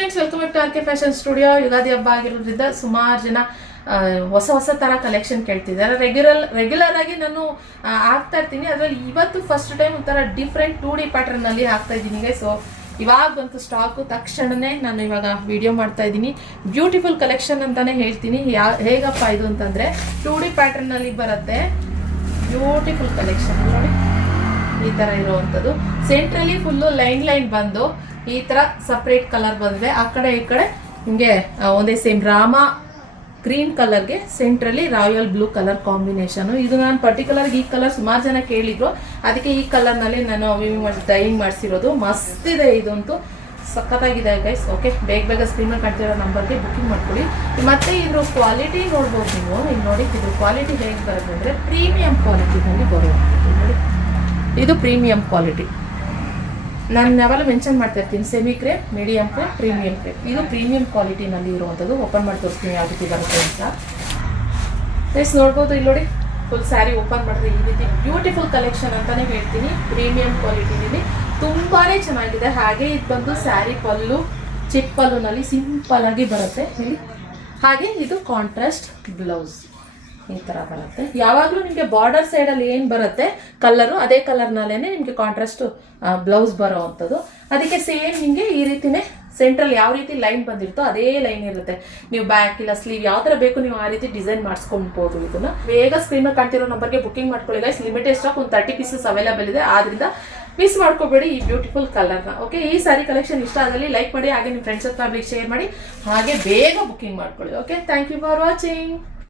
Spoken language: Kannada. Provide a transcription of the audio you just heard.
Friends, welcome back to R K fashion studio. Ugadi ಹಬ್ಬ ಆಗಿರೋದ್ರಿಂದ ಸುಮಾರು ಜನ ಹೊಸ ತರ ಕಲೆಕ್ಷನ್ ಕೇಳ್ತಿದ್ದಾರೆ. ರೆಗ್ಯುಲರ್ ಆಗಿ ನಾನು ಹಾಕ್ತಾ ಇರ್ತೀನಿ. ಅದ್ರಲ್ಲಿ ಇವತ್ತು ಫಸ್ಟ್ ಟೈಮ್ ಒಂಥರ ಡಿಫ್ರೆಂಟ್ 2D ಪ್ಯಾಟರ್ನ್ ನಲ್ಲಿ ಹಾಕ್ತಾ ಇದ್ದೀನಿ. ಸೊ ಇವಾಗ ಬಂತು ಸ್ಟಾಕು, ತಕ್ಷಣನೇ ನಾನು ಇವಾಗ ವಿಡಿಯೋ ಮಾಡ್ತಾ ಇದ್ದೀನಿ. ಬ್ಯೂಟಿಫುಲ್ ಕಲೆಕ್ಷನ್ ಅಂತಾನೆ ಹೇಳ್ತೀನಿ. ಹೇಗಪ್ಪ ಇದು ಅಂತಂದ್ರೆ 2D ಪ್ಯಾಟರ್ನ್ ನಲ್ಲಿ ಬರುತ್ತೆ. ಬ್ಯೂಟಿಫುಲ್ ಕಲೆಕ್ಷನ್ ನೋಡಿ, ಈ ತರ ಇರುವಂತದ್ದು. ಸೆಂಟ್ರಲ್ಲಿ ಫುಲ್ಲು ಲೈನ್ ಬಂದು ಈ ತರ ಸಪ್ರೇಟ್ ಕಲರ್ ಬಂದಿದೆ. ಆ ಕಡೆ ಈ ಕಡೆ ಹಿಂಗೆ ಒಂದೇ ಸೇಮ್ ರಾಮ ಗ್ರೀನ್ ಕಲರ್ಗೆ ಸೆಂಟ್ರಲ್ಲಿ ರಾಯಲ್ ಬ್ಲೂ ಕಲರ್ ಕಾಂಬಿನೇಷನ್. ಇದು ನಾನು ಪರ್ಟಿಕ್ಯುಲರ್ ಈ ಕಲರ್ ಸುಮಾರು ಜನ ಕೇಳಿದ್ರು, ಅದಕ್ಕೆ ಈ ಕಲರ್ ನಲ್ಲಿ ನಾನು ಡೈಯಿಂಗ್ ಮಾಡಿಸಿರೋದು. ಮಸ್ತ್ ಇದೆ, ಇದಂತೂ ಸಖತ್ತಾಗಿದೆ ಗೈಸ್. ಓಕೆ, ಬೇಗ ಸ್ಕ್ರೀನ್ ಮೇಲೆ ಕಾಣ್ತಿರೋ ನಂಬರ್ಗೆ ಬುಕಿಂಗ್ ಮಾಡ್ಕೊಳ್ಳಿ. ಮತ್ತೆ ಇದ್ರ ಕ್ವಾಲಿಟಿ ನೋಡ್ಬೋದು ನೀವು. ಇಲ್ಲಿ ನೋಡಿ, ಇದ್ರ ಕ್ವಾಲಿಟಿ ಹೇಗೆ ಬರುತ್ತೆ ಅಂದ್ರೆ ಪ್ರೀಮಿಯಂ ಕ್ವಾಲಿಟಿನಲ್ಲಿ ಬರುವಂಥದ್ದು. ನೋಡಿ, ಇದು ಪ್ರೀಮಿಯಂ ಕ್ವಾಲಿಟಿ. ನಾನು ಯಾವಾಗಲೂ ಮೆನ್ಷನ್ ಮಾಡ್ತಾ ಇರ್ತೀನಿ, semi crepe, medium crepe, premium crepe. ಇದು ಪ್ರೀಮಿಯಂ ಕ್ವಾಲಿಟಿನಲ್ಲಿ ಇರುವಂಥದ್ದು. ಓಪನ್ ಮಾಡಿ ತೋರಿಸ್ತೀನಿ ಯಾವ ರೀತಿ ಬರುತ್ತೆ ಅಂತ. ಎಸ್ ನೋಡ್ಬೋದು, ಇಲ್ಲಿ ನೋಡಿ, ಫುಲ್ ಸ್ಯಾರಿ ಓಪನ್ ಮಾಡಿದ್ರೆ ಈ ರೀತಿ ಬ್ಯೂಟಿಫುಲ್ ಕಲೆಕ್ಷನ್ ಅಂತಾನೆ ಹೇಳ್ತೀನಿ. ಪ್ರೀಮಿಯಂ ಕ್ವಾಲಿಟಿನಲ್ಲಿ ತುಂಬಾನೇ ಚೆನ್ನಾಗಿದೆ. ಹಾಗೆ ಇದು ಬಂದು ಸ್ಯಾರಿ ಪಲ್ಲು, ಚಿಕ್ಕ ಪಲ್ಲುನಲ್ಲಿ ಸಿಂಪಲ್ ಆಗಿ ಬರುತ್ತೆ ಹೇಳಿ. ಹಾಗೆ ಇದು ಕಾಂಟ್ರಾಸ್ಟ್ ಬ್ಲೌಸ್ ಈ ತರ ಬರುತ್ತೆ. ಯಾವಾಗಲೂ ನಿಮಗೆ ಬಾರ್ಡರ್ ಸೈಡ್ ಅಲ್ಲಿ ಏನ್ ಬರುತ್ತೆ ಕಲರು, ಅದೇ ಕಲರ್ ನಲ್ಲೇನೆ ನಿಮ್ಗೆ ಕಾಂಟ್ರಾಸ್ಟ್ ಬ್ಲೌಸ್ ಬರೋ ಅಂಥದ್ದು. ಅದಕ್ಕೆ ಸೇಮ್ ನಿಮಗೆ ಈ ರೀತಿನೇ ಸೆಂಟ್ರಲ್ ಯಾವ ರೀತಿ ಲೈನ್ ಬಂದಿರುತ್ತೋ ಅದೇ ಲೈನ್ ಇರುತ್ತೆ. ನೀವು ಬ್ಯಾಕ್ ಇಲ್ಲ ಸ್ಲೀವ್ ಯಾವ ತರ ಬೇಕು ನೀವು ಆ ರೀತಿ ಡಿಸೈನ್ ಮಾಡಿಸ್ಕೊಬಹುದು. ಇದನ್ನ ಬೇಗ ಸ್ಕ್ರೀನ್ ಮೇಲೆ ಕಾಣ್ತಿರೋ ನಂಬರ್ಗೆ ಬುಕಿಂಗ್ ಮಾಡ್ಕೊಳ್ಳಿ ಗೈಸ್. ಲಿಮಿಟೆಡ್ ಸ್ಟಾಕ್, ಒಂದು 30 ಪೀಸಸ್ ಅವೈಲೇಬಲ್ ಇದೆ. ಆದ್ರಿಂದ ಮಿಸ್ ಮಾಡ್ಕೋಬೇಡಿ ಈ ಬ್ಯೂಟಿಫುಲ್ ಕಲರ್ನ. ಓಕೆ, ಈ ಸಾರಿ ಕಲೆಕ್ಷನ್ ಇಷ್ಟ ಆದಲ್ಲಿ ಲೈಕ್ ಮಾಡಿ, ಹಾಗೆ ನಿಮ್ಮ ಫ್ರೆಂಡ್ಸ್ ಫ್ಯಾಮಿಲಿಗೆ ಶೇರ್ ಮಾಡಿ, ಹಾಗೆ ಬೇಗ ಬುಕಿಂಗ್ ಮಾಡ್ಕೊಳ್ಳಿ. Okay, thank you for watching.